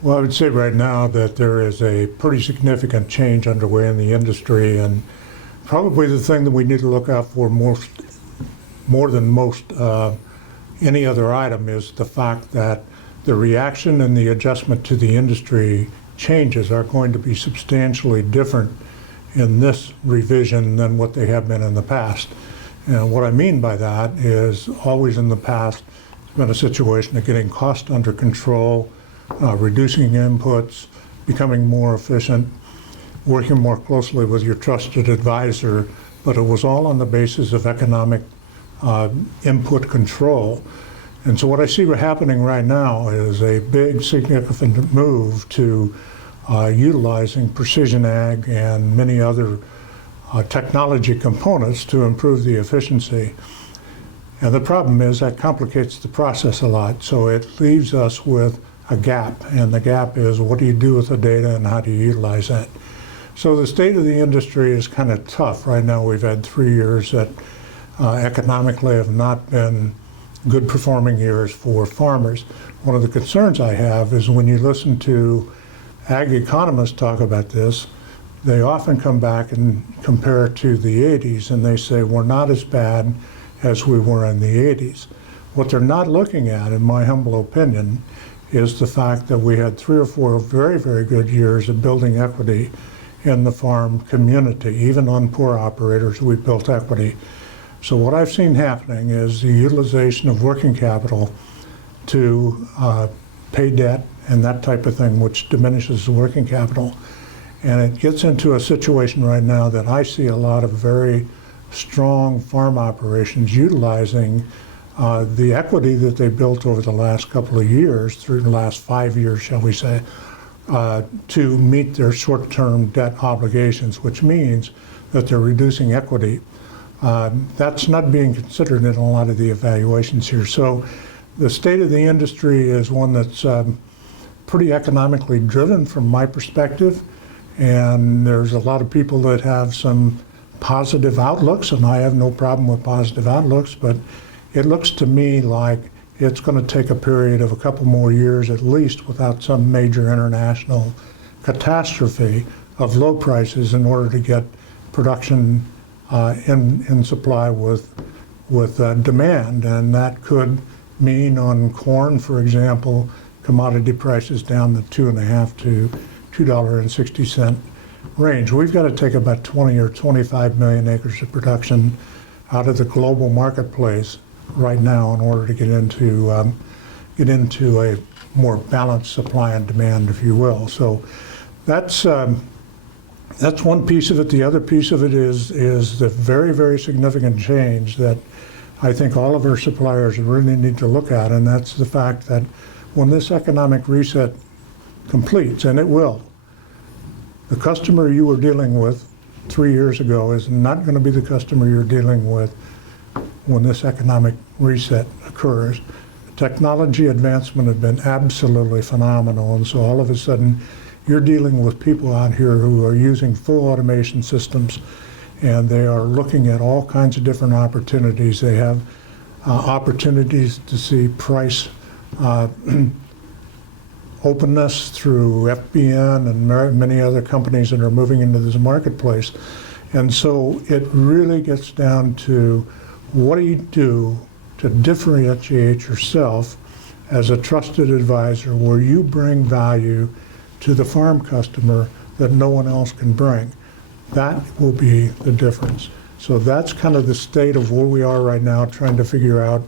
Well, I would say right now that there is a pretty significant change underway in the industry, and probably the thing that we need to look out for more than most any other item is the fact that the reaction and the adjustment to the industry changes are going to be substantially different in this revision than what they have been in the past. And what I mean by that is always in the past, it's been a situation of getting cost under control, reducing inputs, becoming more efficient, working more closely with your trusted advisor, but it was all on the basis of economic input control. And so what I see happening right now is a big significant move to utilizing precision ag and many other technology components to improve the efficiency. And the problem is that complicates the process a lot. So it leaves us with a gap, and the gap is what do you do with the data and how do you utilize that? So the state of the industry is kind of tough. Right now we've had 3 years that economically have not been good performing years for farmers. One of the concerns I have is when you listen to ag economists talk about this, they often come back and compare it to the 80s, and they say we're not as bad as we were in the 80s. What they're not looking at, in my humble opinion, is the fact that we had 3 or 4 very, very good years of building equity in the farm community. Even on poor operators, we built equity. So what I've seen happening is the utilization of working capital to pay debt and that type of thing, which diminishes the working capital. And it gets into a situation right now that I see a lot of very strong farm operations utilizing the equity that they built over the last couple of years, through the last 5 years, shall we say, to meet their short-term debt obligations, which means that they're reducing equity. That's not being considered in a lot of the evaluations here. So the state of the industry is one that's pretty economically driven from my perspective, and there's a lot of people that have some positive outlooks, and I have no problem with positive outlooks, but it looks to me like it's going to take a period of a couple more years at least without some major international catastrophe of low prices in order to get production in supply with demand. And that could mean on corn, for example, commodity prices down the $2.50 to $2.60 range. We've got to take about 20 or 25 million acres of production out of the global marketplace right now in order to get into a more balanced supply and demand, if you will. So that's one piece of it. The other piece of it is the very, very significant change that I think all of our suppliers really need to look at, and that's the fact that when this economic reset completes, and it will, the customer you were dealing with 3 years ago is not going to be the customer you're dealing with when this economic reset occurs. Technology advancement has been absolutely phenomenal, and so all of a sudden you're dealing with people out here who are using full automation systems, and they are looking at all kinds of different opportunities. They have opportunities to see price openness through FBN and many other companies that are moving into this marketplace. And so it really gets down to what do you do to differentiate yourself as a trusted advisor where you bring value to the farm customer that no one else can bring. That will be the difference. So that's kind of the state of where we are right now, trying to figure out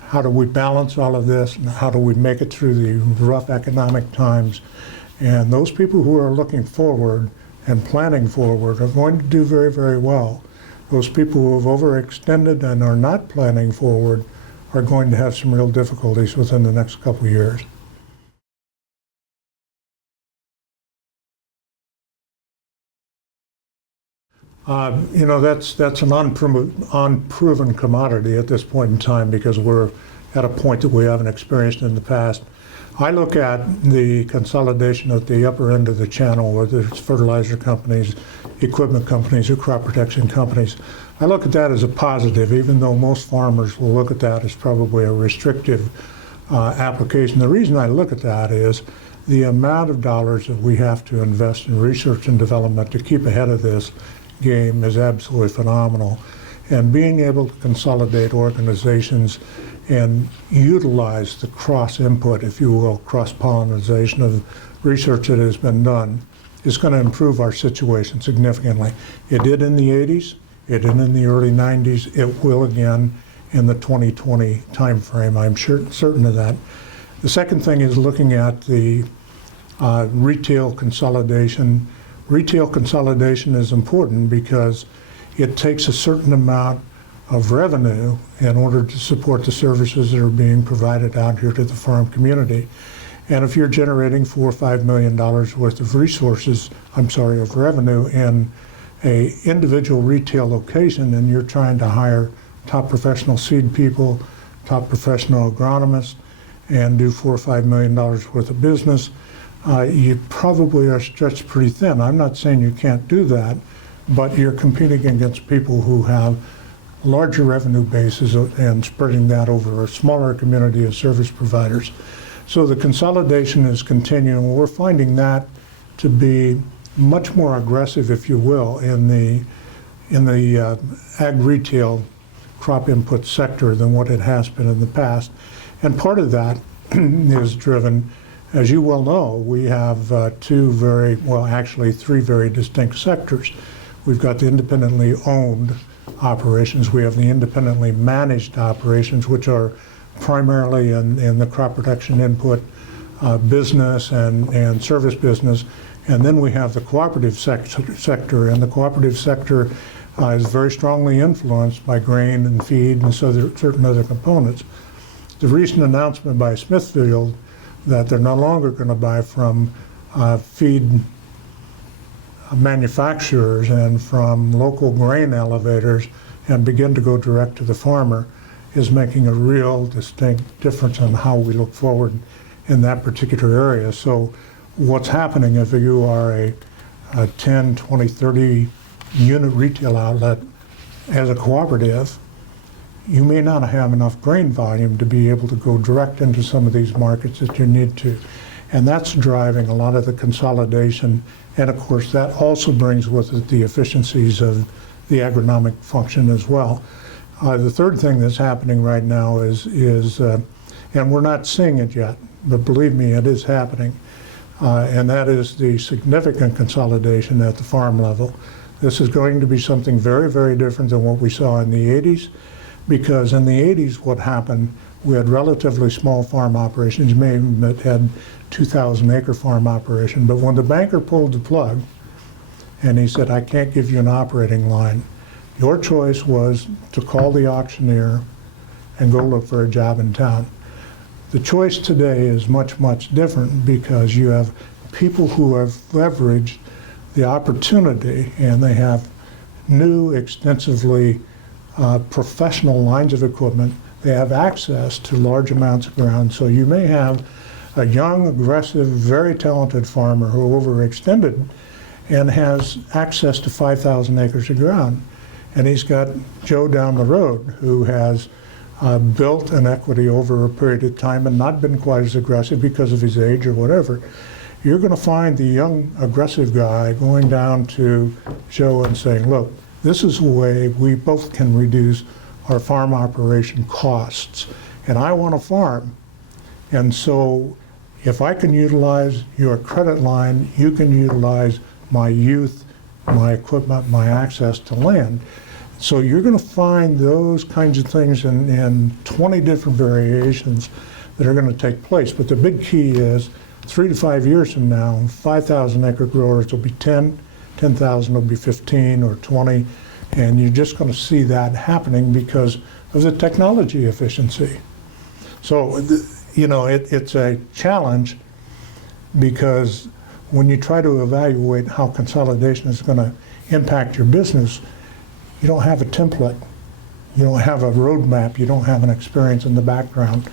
how do we balance all of this and how do we make it through the rough economic times. And those people who are looking forward and planning forward are going to do very, very well. Those people who have overextended and are not planning forward are going to have some real difficulties within the next couple of years. That's an unproven commodity at this point in time because we're at a point that we haven't experienced in the past. I look at the consolidation at the upper end of the channel, whether it's fertilizer companies, equipment companies, or crop protection companies. I look at that as a positive, even though most farmers will look at that as probably a restrictive application. The reason I look at that is the amount of dollars that we have to invest in research and development to keep ahead of this game is absolutely phenomenal. And being able to consolidate organizations and utilize the cross-input, if you will, cross-pollination of research that has been done is going to improve our situation significantly. It did in the 80s, it did in the early 90s, it will again in the 2020 timeframe. I'm certain of that. The second thing is looking at the retail consolidation. Retail consolidation is important because it takes a certain amount of revenue in order to support the services that are being provided out here to the farm community. And if you're generating $4 or $5 million worth of of revenue in a individual retail location, and you're trying to hire top professional seed people, top professional agronomists, and do $4 or $5 million worth of business, you probably are stretched pretty thin. I'm not saying you can't do that, but you're competing against people who have larger revenue bases and spreading that over a smaller community of service providers. So the consolidation is continuing. We're finding that to be much more aggressive, if you will, in the ag retail crop input sector than what it has been in the past. And part of that is driven, as you well know, we have three very distinct sectors. We've got the independently owned operations. We have the independently managed operations, which are primarily in the crop protection input business and service business. And then we have the cooperative sector, and the cooperative sector is very strongly influenced by grain and feed and certain other components. The recent announcement by Smithfield that they're no longer going to buy from feed manufacturers and from local grain elevators and begin to go direct to the farmer is making a real distinct difference on how we look forward in that particular area. So what's happening if you are a 10, 20, 30 unit retail outlet as a cooperative, you may not have enough grain volume to be able to go direct into some of these markets that you need to. And that's driving a lot of the consolidation. And of course, that also brings with it the efficiencies of the agronomic function as well. The third thing that's happening right now is and we're not seeing it yet, but believe me, it is happening. And that is the significant consolidation at the farm level. This is going to be something very, very different than what we saw in the 80s, because in the 80s, what happened, we had relatively small farm operations, maybe that had 2,000 acre farm operation, but when the banker pulled the plug and he said, I can't give you an operating line, your choice was to call the auctioneer and go look for a job in town. The choice today is much, much different because you have people who have leveraged the opportunity and they have new, extensively professional lines of equipment. They have access to large amounts of ground. So you may have a young, aggressive, very talented farmer who overextended and has access to 5,000 acres of ground. And he's got Joe down the road who has built an equity over a period of time and not been quite as aggressive because of his age or whatever. You're going to find the young, aggressive guy going down to Joe and saying, look, this is a way we both can reduce our farm operation costs. And I want to farm. And so if I can utilize your credit line, you can utilize my youth, my equipment, my access to land. So you're going to find those kinds of things in 20 different variations that are going to take place. But the big key is 3 to 5 years from now, 5,000 acre growers will be 10, 10,000 will be 15 or 20, and you're just going to see that happening because of the technology efficiency. So, it's a challenge because when you try to evaluate how consolidation is going to impact your business, you don't have a template, you don't have a roadmap, you don't have an experience in the background.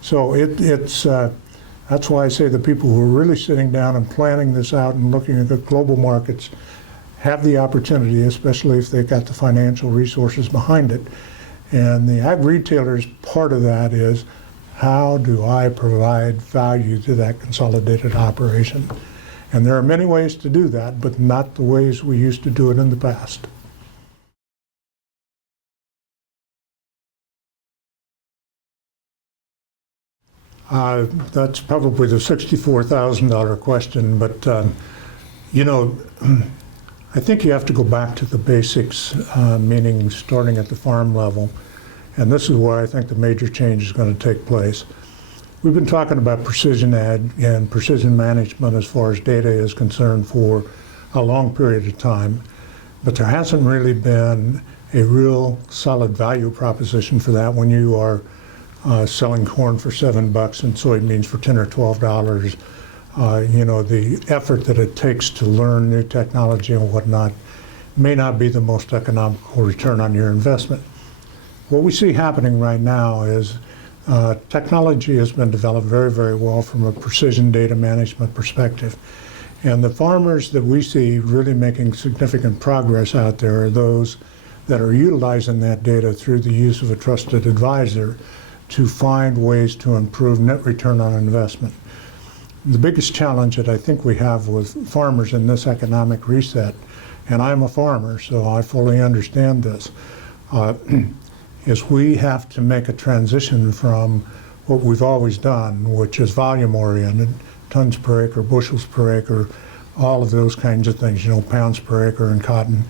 So that's why I say the people who are really sitting down and planning this out and looking at the global markets have the opportunity, especially if they've got the financial resources behind it. And the ag retailers, part of that is how do I provide value to that consolidated operation? And there are many ways to do that, but not the ways we used to do it in the past. That's probably the $64,000 question, but you know, I think you have to go back to the basics, meaning starting at the farm level. And this is where I think the major change is going to take place. We've been talking about precision ag and precision management as far as data is concerned for a long period of time, but there hasn't really been a real solid value proposition for that when you are selling corn for $7 and soybeans for $10 or $12. You know, the effort that it takes to learn new technology and whatnot may not be the most economical return on your investment. What we see happening right now is technology has been developed very, very well from a precision data management perspective. And the farmers that we see really making significant progress out there are those that are utilizing that data through the use of a trusted advisor to find ways to improve net return on investment. The biggest challenge that I think we have with farmers in this economic reset, and I'm a farmer, so I fully understand this, is we have to make a transition from what we've always done, which is volume oriented, tons per acre, bushels per acre, all of those kinds of things, you know, pounds per acre in cotton.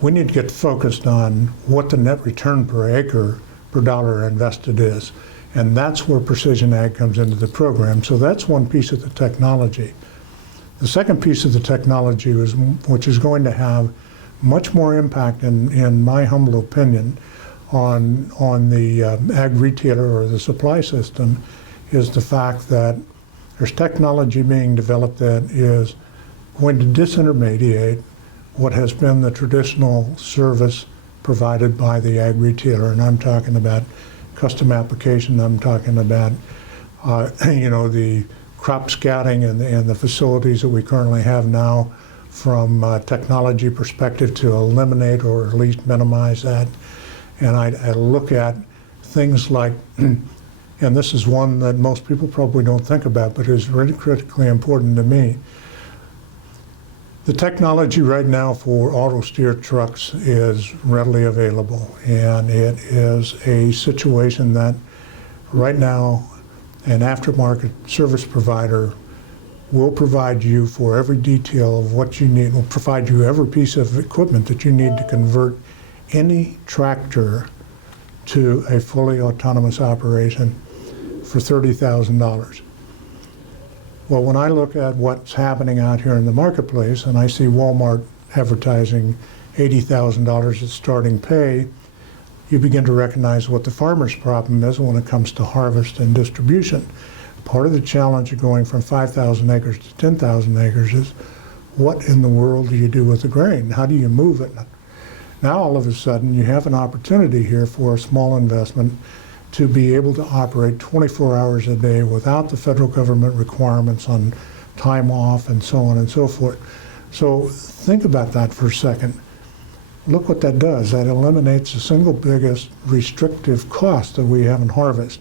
We need to get focused on what the net return per acre per dollar invested is. And that's where precision ag comes into the program. So that's one piece of the technology. The second piece of the technology, which is going to have much more impact, in my humble opinion, on the ag retailer or the supply system, is the fact that there's technology being developed that is going to disintermediate what has been the traditional service provided by the ag retailer. And I'm talking about custom application, I'm talking about you know, the crop scouting and the facilities that we currently have now from a technology perspective to eliminate or at least minimize that. And I look at things like, and this is one that most people probably don't think about, but is really critically important to me. The technology right now for auto steer trucks is readily available, and it is a situation that right now an aftermarket service provider will provide you for every detail of what you need, will provide you every piece of equipment that you need to convert any tractor to a fully autonomous operation for $30,000. Well, when I look at what's happening out here in the marketplace and I see Walmart advertising $80,000 at starting pay, you begin to recognize what the farmer's problem is when it comes to harvest and distribution. Part of the challenge of going from 5,000 acres to 10,000 acres is what in the world do you do with the grain? How do you move it? Now all of a sudden you have an opportunity here for a small investment to be able to operate 24 hours a day without the federal government requirements on time off and so on and so forth. So think about that for a second. Look what that does. That eliminates the single biggest restrictive cost that we have in harvest.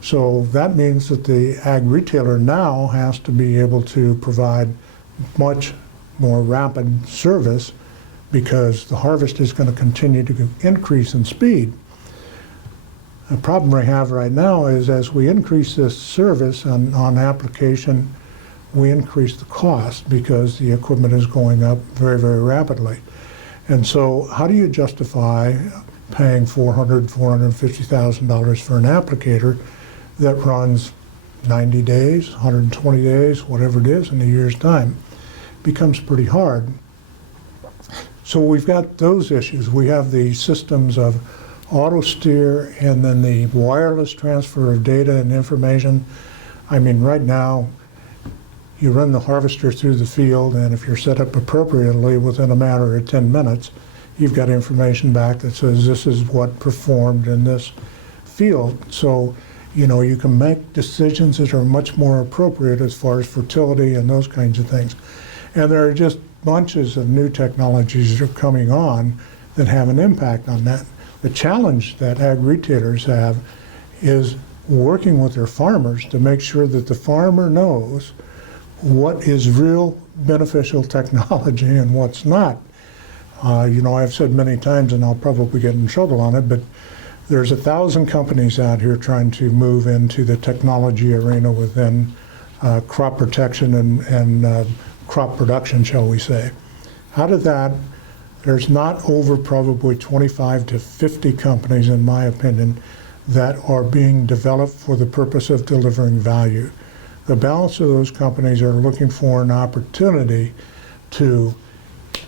So that means that the ag retailer now has to be able to provide much more rapid service because the harvest is going to continue to increase in speed. The problem we have right now is as we increase this service on application, we increase the cost because the equipment is going up very, very rapidly. And so how do you justify paying $400,000, $450,000 for an applicator that runs 90 days, 120 days, whatever it is in a year's time? Becomes pretty hard. So we've got those issues. We have the systems of auto steer and then the wireless transfer of data and information. I mean, right now, you run the harvester through the field, and if you're set up appropriately, within a matter of 10 minutes, you've got information back that says this is what performed in this field. So, you know, you can make decisions that are much more appropriate as far as fertility and those kinds of things. And there are just bunches of new technologies that are coming on that have an impact on that. The challenge that ag retailers have is working with their farmers to make sure that the farmer knows what is real beneficial technology and what's not. I've said many times, and I'll probably get in trouble on it, but there's 1,000 companies out here trying to move into the technology arena within crop protection and crop production, shall we say. Out of that, there's not over probably 25 to 50 companies, in my opinion, that are being developed for the purpose of delivering value. The balance of those companies are looking for an opportunity to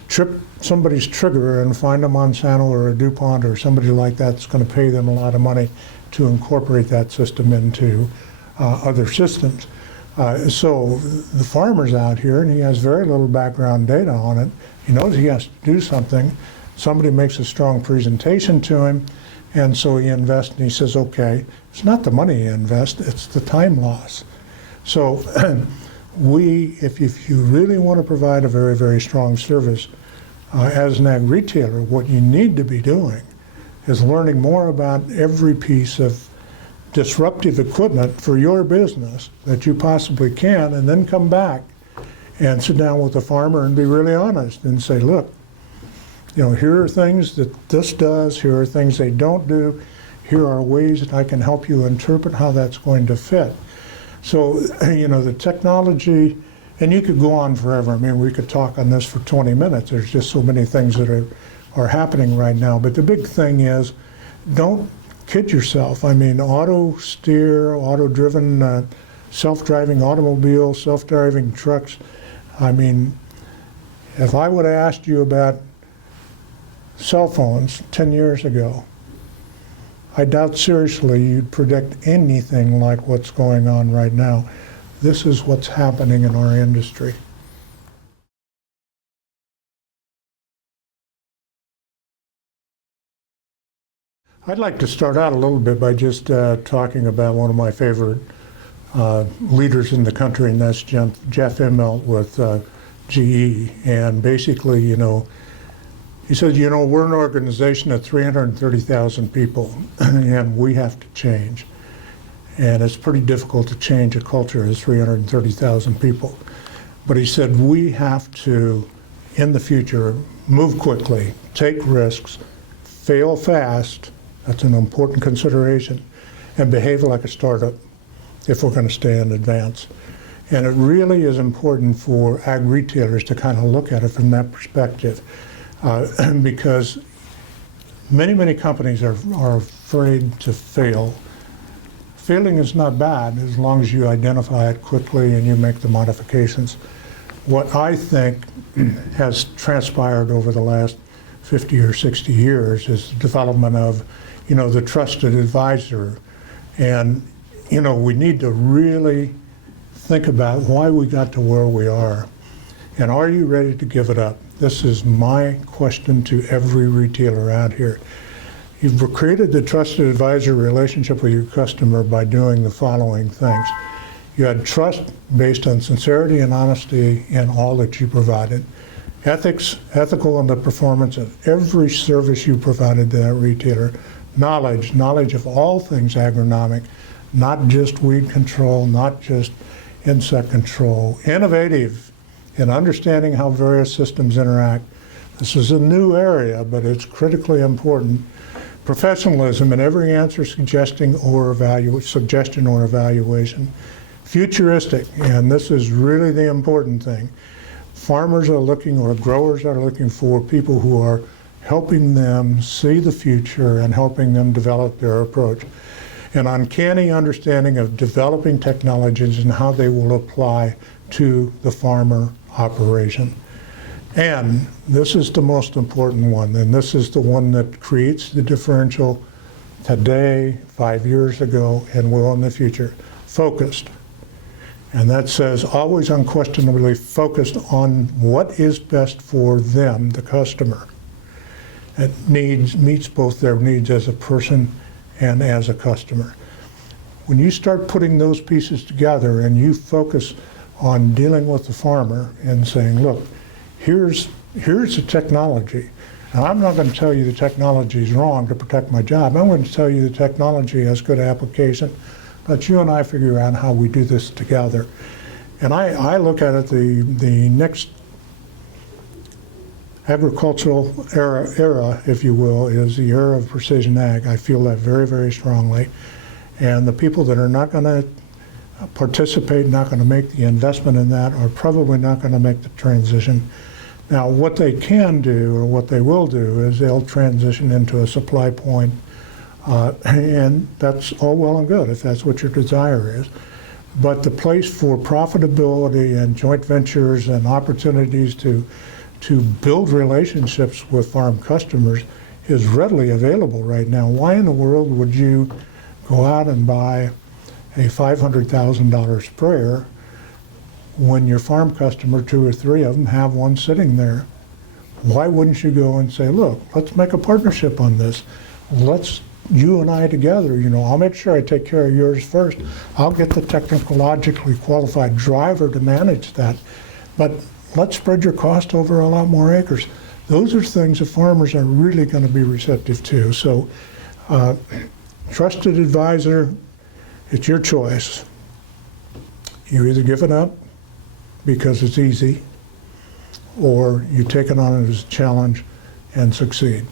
trip somebody's trigger and find a Monsanto or a DuPont or somebody like that's going to pay them a lot of money to incorporate that system into other systems. So the farmer's out here and he has very little background data on it. He knows he has to do something. Somebody makes a strong presentation to him, and so he invests and he says, okay, it's not the money you invest, it's the time loss. So if you really want to provide a very, very strong service as an ag retailer, what you need to be doing is learning more about every piece of disruptive equipment for your business that you possibly can, and then come back and sit down with the farmer and be really honest and say, look, here are things that this does, here are things they don't do, here are ways that I can help you interpret how that's going to fit. So, the technology, and you could go on forever. I mean, we could talk on this for 20 minutes. There's just so many things that are happening right now. But the big thing is, don't kid yourself. I mean, auto steer, auto-driven, self-driving automobiles, self-driving trucks. I mean, if I would have asked you about cell phones 10 years ago, I doubt seriously you'd predict anything like what's going on right now. This is what's happening in our industry. I'd like to start out a little bit by just talking about one of my favorite leaders in the country, and that's Jeff Immelt with GE. And basically, he said, we're an organization of 330,000 people, and we have to change. And it's pretty difficult to change a culture of 330,000 people. But he said, we have to, in the future, move quickly, take risks, fail fast, that's an important consideration, and behave like a startup if we're going to stay in advance. And it really is important for ag retailers to kind of look at it from that perspective. Because many companies are afraid to fail. Failing is not bad as long as you identify it quickly and you make the modifications. What I think has transpired over the last 50 or 60 years is the development of, the trusted advisor. And, we need to really think about why we got to where we are. And are you ready to give it up? This is my question to every retailer out here. You've created the trusted advisor relationship with your customer by doing the following things. You had trust based on sincerity and honesty in all that you provided. Ethical in the performance of every service you provided to that retailer. Knowledge of all things agronomic, not just weed control, not just insect control. Innovative in understanding how various systems interact. This is a new area, but it's critically important. Professionalism in every answer, suggestion or evaluation. Futuristic, and this is really the important thing. Farmers are looking, or growers are looking for people who are helping them see the future and helping them develop their approach. An uncanny understanding of developing technologies and how they will apply to the farmer operation. And this is the most important one, and this is the one that creates the differential today, 5 years ago, and will in the future. Focused. And that says always unquestionably focused on what is best for them, the customer. It meets both their needs as a person and as a customer. When you start putting those pieces together and you focus on dealing with the farmer and saying, look, here's the technology. Now, I'm not going to tell you the technology is wrong to protect my job. I'm going to tell you the technology has good application. Let's you and I figure out how we do this together. And I look at it, the next agricultural era, if you will, is the era of precision ag. I feel that very, very strongly. And the people that are not going to participate, not going to make the investment in that, are probably not going to make the transition. Now, what they can do, or what they will do, is they'll transition into a supply point, and that's all well and good if that's what your desire is. But the place for profitability and joint ventures and opportunities to build relationships with farm customers is readily available right now. Why in the world would you go out and buy a $500,000 sprayer when your farm customer, 2 or 3 of them, have one sitting there? Why wouldn't you go and say, look, let's make a partnership on this. Let's, you and I together, I'll make sure I take care of yours first. I'll get the technologically qualified driver to manage that. But let's spread your cost over a lot more acres. Those are things that farmers are really going to be receptive to. So, trusted advisor, it's your choice. You either give it up because it's easy, or you take it on as a challenge and succeed.